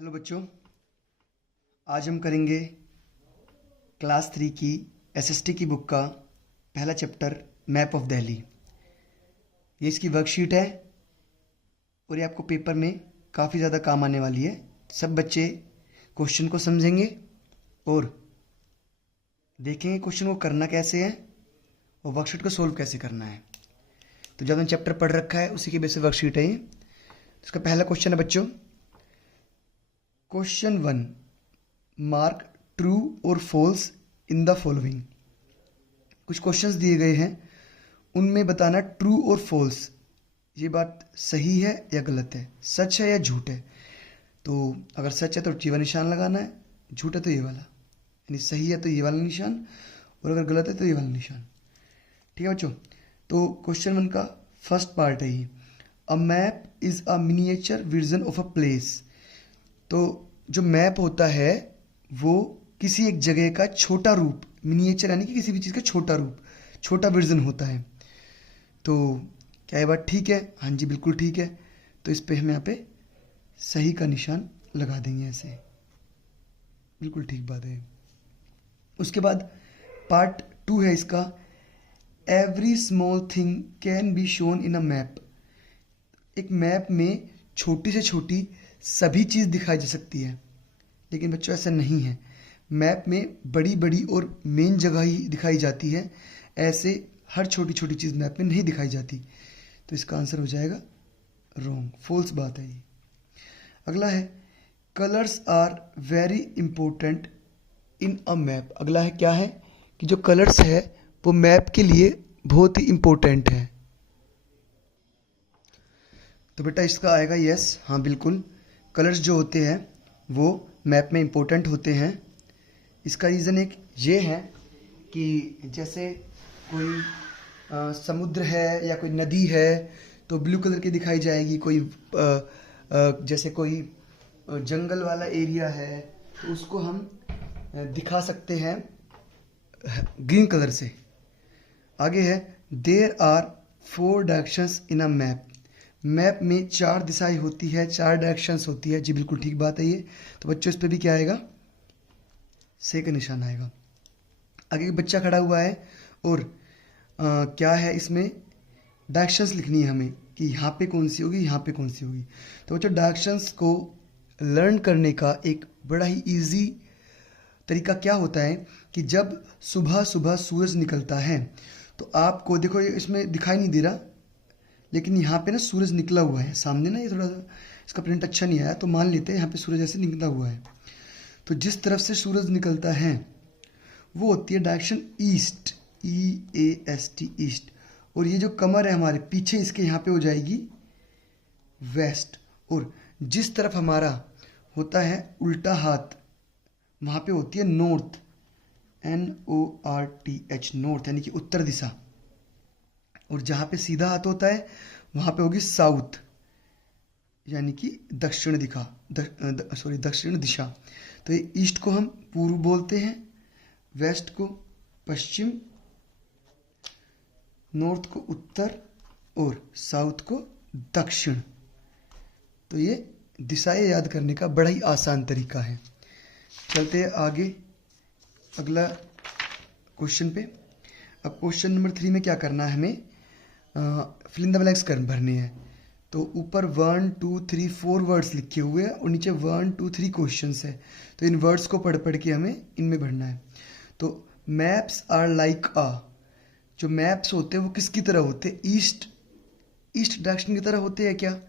Hello बच्चों, आज हम करेंगे क्लास 3 की एसएसटी की बुक का पहला चैप्टर मैप ऑफ दिल्ली। ये इसकी वर्कशीट है और ये आपको पेपर में काफ़ी ज़्यादा काम आने वाली है। सब बच्चे क्वेश्चन को समझेंगे और देखेंगे क्वेश्चन को करना कैसे है और वर्कशीट को सोल्व कैसे करना है। तो जब हमने चैप्टर पढ़ रखा है उसी के बेस पे वर्कशीट है ये। इसका पहला क्वेश्चन है बच्चों, क्वेश्चन 1, मार्क ट्रू और फॉल्स इन द फॉलोइंग। कुछ क्वेश्चंस दिए गए हैं, उनमें बताना ट्रू और फॉल्स, ये बात सही है या गलत है, सच है या झूठ है। तो अगर सच है तो ये वाला निशान लगाना है, झूठ है तो ये वाला, यानी सही है तो ये वाला निशान और अगर गलत है तो ये वाला निशान। ठीक है बच्चों। तो क्वेश्चन 1 का फर्स्ट पार्ट है ये, a map is a miniature version of a place. तो जो मैप होता है वो किसी एक जगह का छोटा रूप, मिनिएचर यानी कि किसी भी चीज़ का छोटा रूप, छोटा वर्जन होता है। तो क्या ये बात ठीक है? हाँ जी, बिल्कुल ठीक है। तो इस पे हम यहाँ पे सही का निशान लगा देंगे ऐसे, बिल्कुल ठीक बात है। उसके बाद पार्ट 2 है इसका, every small thing can be shown in a map. एक मैप में छोटी से छोटी सभी चीज़ दिखाई जा सकती है, लेकिन बच्चों ऐसा नहीं है। मैप में बड़ी बड़ी और मेन जगह ही दिखाई जाती है, ऐसे हर छोटी छोटी चीज़ मैप में नहीं दिखाई जाती। तो इसका आंसर हो जाएगा रॉन्ग, फॉल्स बात है ये। अगला है, colours are very important in a map. अगला है, क्या है कि जो कलर्स है वो मैप के लिए बहुत ही इंपॉर्टेंट है। तो बेटा इसका आएगा यस, हाँ बिल्कुल, कलर्स जो होते हैं वो मैप में इम्पोर्टेंट होते हैं। इसका रीज़न एक ये है कि जैसे कोई समुद्र है या कोई नदी है तो ब्लू कलर की दिखाई जाएगी, कोई जैसे कोई जंगल वाला एरिया है तो उसको हम दिखा सकते हैं ग्रीन कलर से। आगे है, there are 4 directions in a map. Map में 4 दिशाएं होती है, 4 डायरेक्शंस होती है। जी बिल्कुल ठीक बात है ये। तो बच्चों इस पे भी क्या आएगा? से का निशान आएगा। आगे एक बच्चा खड़ा हुआ है और क्या है इसमें डायरेक्शंस लिखनी है हमें कि यहाँ पे कौन सी होगी, यहाँ पे कौन सी होगी। तो बच्चों डायरेक्शंस को लर्न करने का एक बड़ा ही ईजी तरीका क्या होता है कि जब सुबह सुबह सूरज निकलता है तो आपको देखो, ये इसमें दिखाई नहीं दे रहा लेकिन यहाँ पे ना सूरज निकला हुआ है सामने ना, ये थोड़ा सा इसका प्रिंट अच्छा नहीं आया तो मान लेते हैं यहाँ पे सूरज ऐसे निकला हुआ है। तो जिस तरफ से सूरज निकलता है वो होती है डायरेक्शन ईस्ट, EAST, ईस्ट। और ये जो कमर है हमारे पीछे, इसके यहाँ पे हो जाएगी वेस्ट। और जिस तरफ हमारा होता है उल्टा हाथ वहाँ पे होती है नॉर्थ, NORTH, नॉर्थ यानी कि उत्तर दिशा। और जहाँ पे सीधा हाथ होता है वहाँ पे होगी साउथ यानी कि दक्षिण दक्षिण दिशा। तो ये ईस्ट को हम पूर्व बोलते हैं, वेस्ट को पश्चिम, नॉर्थ को उत्तर और साउथ को दक्षिण। तो ये दिशाएं याद करने का बड़ा ही आसान तरीका है। चलते हैं आगे अगला क्वेश्चन पे। अब क्वेश्चन नंबर 3 में क्या करना है हमें, फिल इन द ब्लैंक्स भरने हैं। तो ऊपर 1 2 3 4 वर्ड्स लिखे हुए हैं और नीचे 1 2 3 क्वेश्चंस है। तो इन वर्ड्स को पढ़ पढ़ के हमें इनमें भरना है। तो मैप्स आर लाइक अ, जो मैप्स होते हैं वो किसकी तरह होते हैं? ईस्ट डायरेक्शन की तरह होते हैं क्या?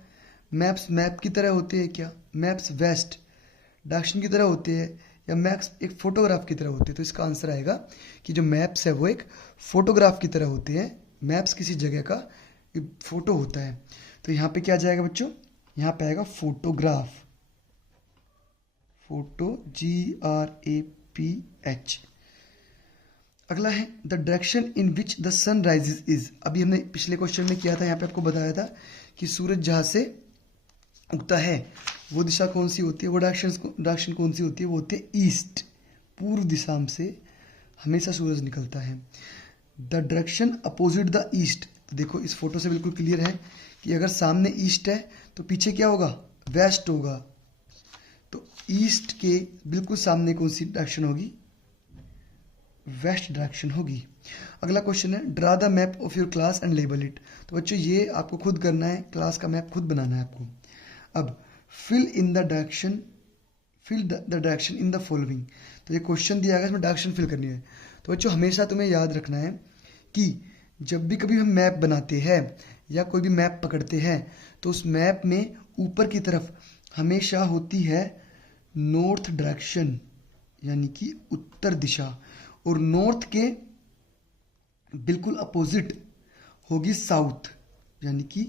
मैप्स मैप की तरह होते हैं क्या? मैप्स वेस्ट डायरेक्शन की तरह होते हैं या मैप्स एक फोटोग्राफ की तरह होते हैं? तो इसका आंसर आएगा कि जो मैप्स है वो एक फोटोग्राफ की तरह होते हैं। मैप्स किसी जगह का फोटो होता है। तो यहाँ पे क्या जाएगा बच्चों? यहाँ पे आएगा फोटोग्राफ, फोटो GRAPH। अगला है, the direction in which the sun rises is. अभी हमने पिछले क्वेश्चन में किया था, यहाँ पे आपको बताया था कि सूरज जहाँ से उगता है वो दिशा कौन सी होती है, वो डायरेक्शन कौन सी होती है? वो होती है ईस्ट, पूर्व दिशा से हमेशा सूरज निकलता है। The direction opposite the east, देखो इस फोटो से बिल्कुल क्लियर है कि अगर सामने ईस्ट है तो पीछे क्या होगा? वेस्ट होगा। तो ईस्ट के बिल्कुल सामने कौन सी डायरेक्शन होगी? वेस्ट डायरेक्शन होगी। अगला क्वेश्चन है, draw the map of your class and label it. तो बच्चों ये आपको खुद करना है, क्लास का मैप खुद बनाना है आपको। अब fill the direction in the following. तो ये क्वेश्चन दिया गया, इसमें डायरेक्शन फिल करनी है। तो बच्चों हमेशा तुम्हें याद रखना है कि जब भी कभी हम मैप बनाते हैं या कोई भी मैप पकड़ते हैं तो उस मैप में ऊपर की तरफ हमेशा होती है नॉर्थ डायरेक्शन, यानी कि उत्तर दिशा, और नॉर्थ के बिल्कुल अपोजिट होगी साउथ, यानी कि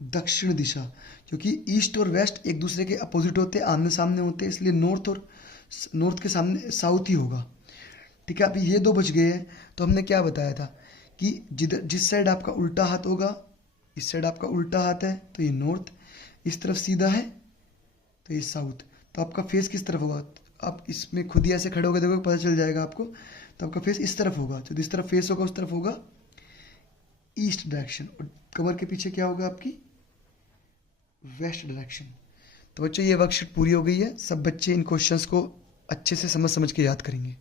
दक्षिण दिशा। क्योंकि ईस्ट और वेस्ट एक दूसरे के अपोजिट होते हैं, आमने सामने होते हैं, इसलिए नॉर्थ के सामने साउथ ही होगा। ठीक है, अभी ये दो बच गए हैं। तो हमने क्या बताया था कि जिस साइड आपका उल्टा हाथ होगा, इस साइड आपका उल्टा हाथ है तो ये नॉर्थ, इस तरफ सीधा है तो ये साउथ। तो आपका फेस किस तरफ होगा? आप इसमें खुद ही ऐसे खड़े होकर देखो, पता चल जाएगा आपको। तो आपका फेस इस तरफ होगा, जो इस तरफ फेस होगा उस तरफ होगा ईस्ट डायरेक्शन, और कमर के पीछे क्या होगा आपकी? West direction. तो बच्चों ये वर्कशीट पूरी हो गई है। सब बच्चे इन क्वेश्चंस को अच्छे से समझ के याद करेंगे।